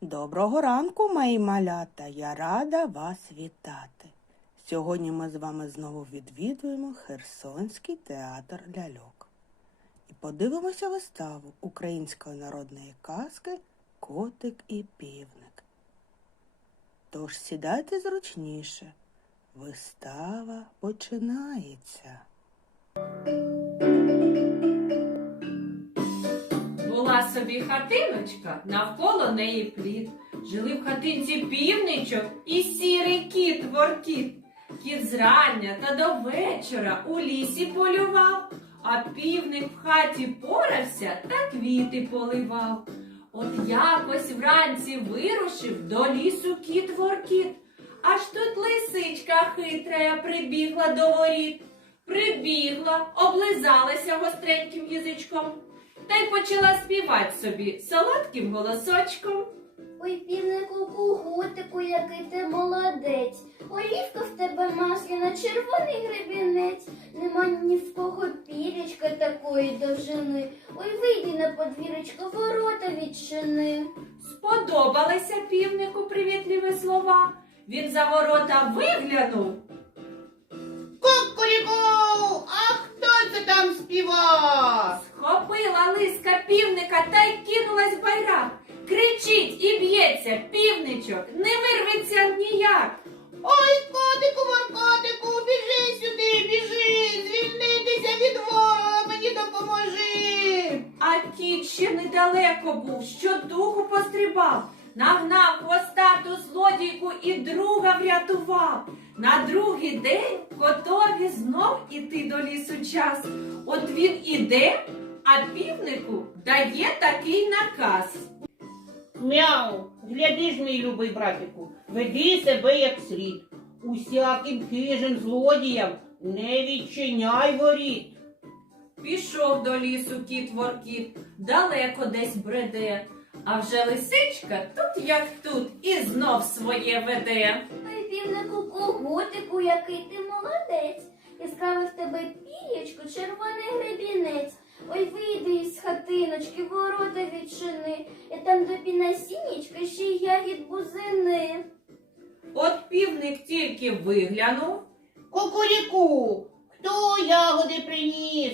Доброго ранку, мої малята! Я рада вас вітати. Сьогодні ми з вами знову відвідуємо Херсонський театр ляльок. І подивимося виставу української народної казки «Котик і півник». Тож сідайте зручніше. Вистава починається. Була собі хатиночка, навколо неї плід. Жили в хатинці півничок і сірий кіт Воркіт. Кіт зрання та до вечора у лісі полював, а півник в хаті порався та квіти поливав. От якось вранці вирушив до лісу кіт Воркіт. Аж тут лисичка хитрая прибігла до воріт. Прибігла, облизалася гостреньким язичком та й почала співати собі солодким голосочком. Ой, півнику, кугутику, який ти молодець. Олівка в тебе масляна, червоний гребінець. Нема ні в кого пірічка такої довжини. Ой, вийди на подвір'ячко, ворота відчини. Сподобалися півнику привітливі слова. Він за ворота виглянув. Кукуріку, а хто це там співав? Схопила лиска півника та й кинулась в байрак. Кричить і б'ється півничок, не вирветься ніяк. Ой, котику, Воркотику, біжи сюди, біжи, звільнитися від ворога, мені допоможи. А кіт ще недалеко був, щодуху пострибав. Нагнав хвостату злодійку і друга врятував. На другий день котові знов іти до лісу час. От він іде, а півнику дає такий наказ. Мяу, гляди ж, мій любий братику, веди себе як слід. Усяким хижим злодіям не відчиняй воріт. Пішов до лісу кіт Воркіт, далеко десь бреде. А вже лисичка тут як тут і знов своє веде. Ой, півнику, кугутику, який ти молодець. Яскравий в тебе пір'ячко, червоний гребінець. Ой, вийди із хатиночки, ворота відчини. Я там тобі насіннячка, ще й ягід бузини. От півник тільки виглянув, Кукуріку, хто ягоди приніс?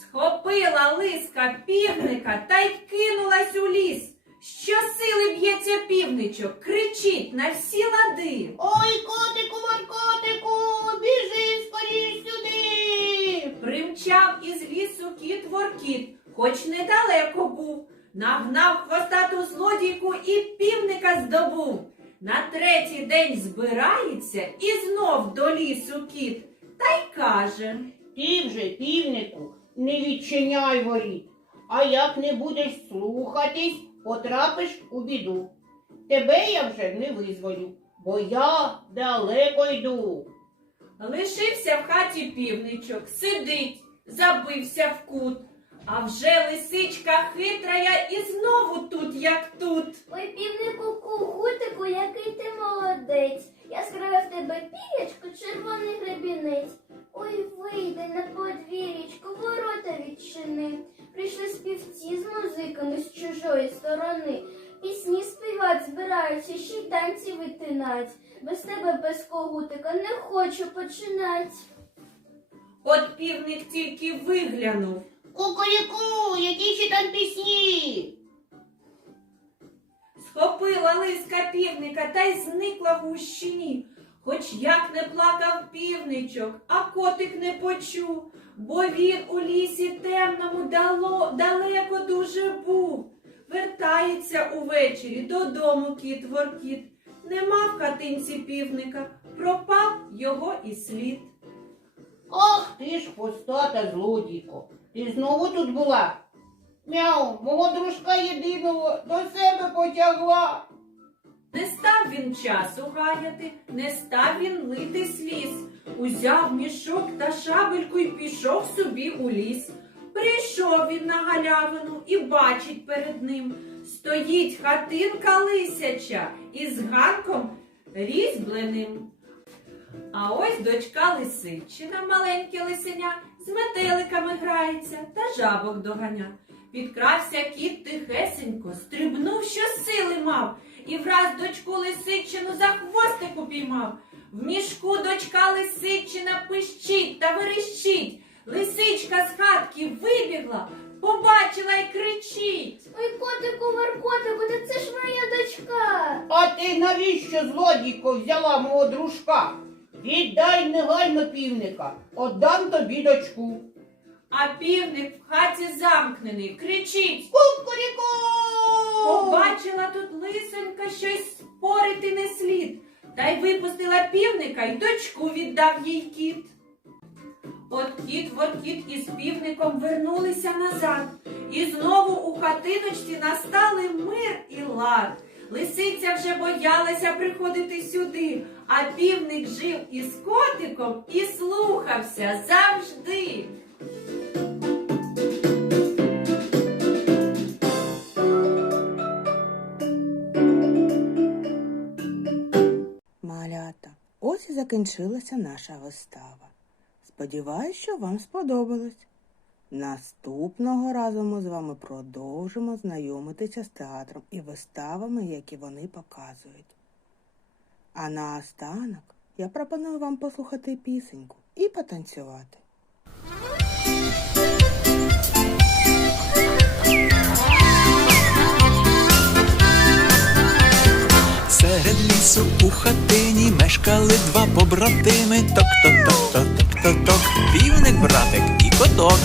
схопила лиска півника та й кинулась у ліс. Щосили б'ється півничок, кричить на всі лади. Ой, котику, Воркотику, біжи скоріш сюди. Примчав із лісу кіт Воркіт, хоч недалеко був. Нагнав хвостату злодійку і півника здобув. На третій день збирається і знов до лісу кіт, та й каже. Ти вже, півнику, не відчиняй воріт, а як не будеш слухатись, потрапиш у біду. Тебе я вже не визволю, бо я далеко йду. Лишився в хаті півничок, сидить, забився в кут. А вже лисичка хитрая і знову тут, як тут. Ой, півнику, кугутику, який ти молодець. Яскраве в тебе пір'ячко, червоний гребінець. Ой, вийди на подвір'ячко, ворота відчини. Прийшли співці з музиками з чужої сторони. Пісні співать збираються, ще й танці витинать. Без тебе, без когутика, не хочу починать. От півник тільки виглянув. Кукуріку, які ще там пісні? Схопила лиска півника та й зникла в гущині. Хоч як не плакав півничок, а котик не почув, бо він у лісі темному далеко дуже був. Вертається увечері додому кіт Воркіт. Нема в хатинці півника, пропав його і слід. Ах ти ж хвостата злодійко, ти знову тут була? Мяу, мого дружка єдиного до себе потягла. Не став він часу гаяти, не став він лити сліз. Узяв мішок та шабельку й пішов собі у ліс. Прийшов він на галявину і бачить перед ним. Стоїть хатинка лисяча із ганком різьбленим. А ось дочка лисичина, маленьке лисеня, з метеликами грається та жабок доганя. Підкрався кіт тихесенько, стрибнув, що сили мав, і враз дочку лисичину за хвостик упіймав. В мішку дочка лисичина пищить та верещить. Лисичка з хатки вибігла, побачила й кричить. Ой, котику, Маркотику, та це ж моя дочка. А ти навіщо, злодійко, взяла мого дружка? Віддай негайно півника, отдам тобі дочку. А півник в хаті замкнений, кричить. Кукуріку! Побачила тут лисонька, що й спорити не слід. Та й випустила півника, й дочку віддав їй кіт. От кіт Воркіт із півником вернулися назад. І знову у хатиночці настали мир і лад. Лисиця вже боялася приходити сюди, а півник жив із котиком і слухався завжди. Малята, ось і закінчилася наша вистава. Сподіваюсь, що вам сподобалось. Наступного разу ми з вами продовжимо знайомитися з театром і виставами, які вони показують. А наостанок я пропоную вам послухати пісеньку і потанцювати. Серед лісу у хатині мешкали два побратими. Ток-ток-ток-ток-ток-ток, півник, братик і коток.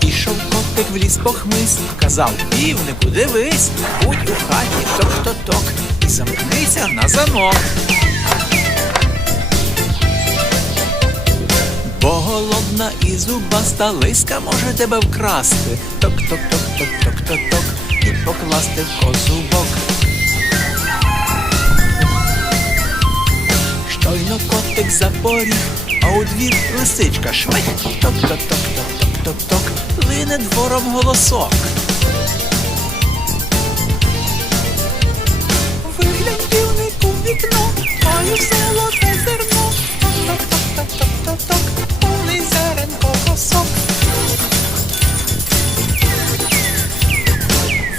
Ішов котик в ліс похмист, казав: півнику, дивись, будь у хаті ток-ток-ток і замкнися на замок. Бо голодна і зубаста лиска може тебе вкрасти. Ток-ток-ток-ток-ток-ток-ток і покласти в козубок. Щойно котик запоріг, а у двір лисичка швидь. Ток-ток-ток-ток-ток-ток, лине двором голосок. Виглянь, півник, у вікно, маю золоте зерно. Ток-ток-ток-ток-ток, повний зеренко косок.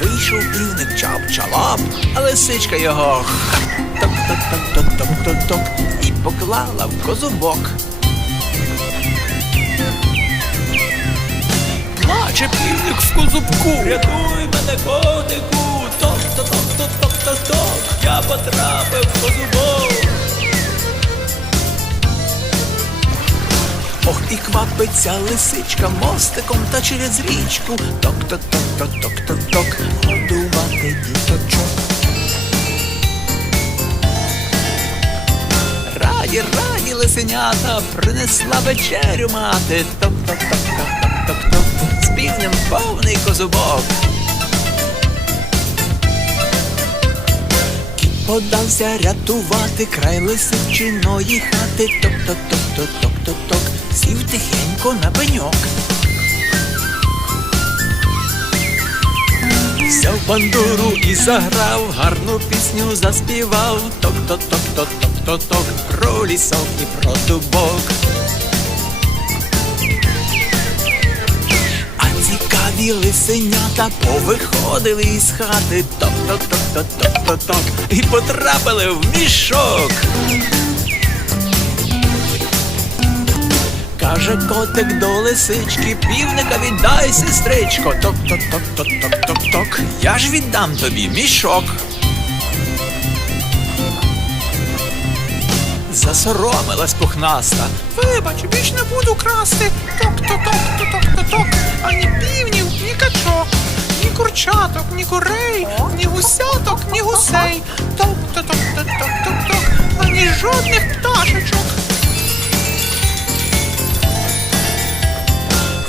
Вийшов півник чап-чалап, а лисичка його ток-ток-ток-ток-ток-ток і поклала в козубок. Плаче півник в козубку: рятуй мене, котику, ток-ток-ток-ток-ток-ток, я потрапив в козубок. Ох, і квапиться лисичка мостиком та через річку. Ток-ток-ток-ток-ток-ток, годувати діточок. Раді лисенята, принесла вечерю мати. Ток-ток-ток-ток-ток-ток, з півнем повний козубок. Кіт подався рятувати край лисичиної хати. Ток-ток-ток-ток-ток-ток, сів тихенько на пеньок. Взяв бандуру і заграв, гарну пісню заспівав. Ток-ток-ток-ток-ток-ток, про лісок і про дубок. А цікаві лисенята повиходили із хати. Ток-ток-ток-ток-ток-ток, і потрапили в мішок. Каже котик до лисички: півника віддай, сестричко. Ток-ток-ток-ток-ток-ток, я ж віддам тобі мішок. Засоромилась пухнаста: вибач, більш не буду красти. Ток-ток-ток-ток-ток-ток, ані півнів, ні качок, ні курчаток, ні курей, ні гусяток, ні гусей. Ток-ток-ток-ток-ток-ток, ані жодних пташечок.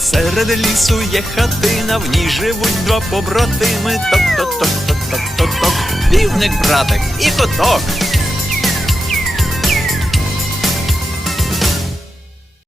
Серед лісу є хатина, в ній живуть два побратими. Ток-ток-ток-ток-ток-ток, півник, братик і коток.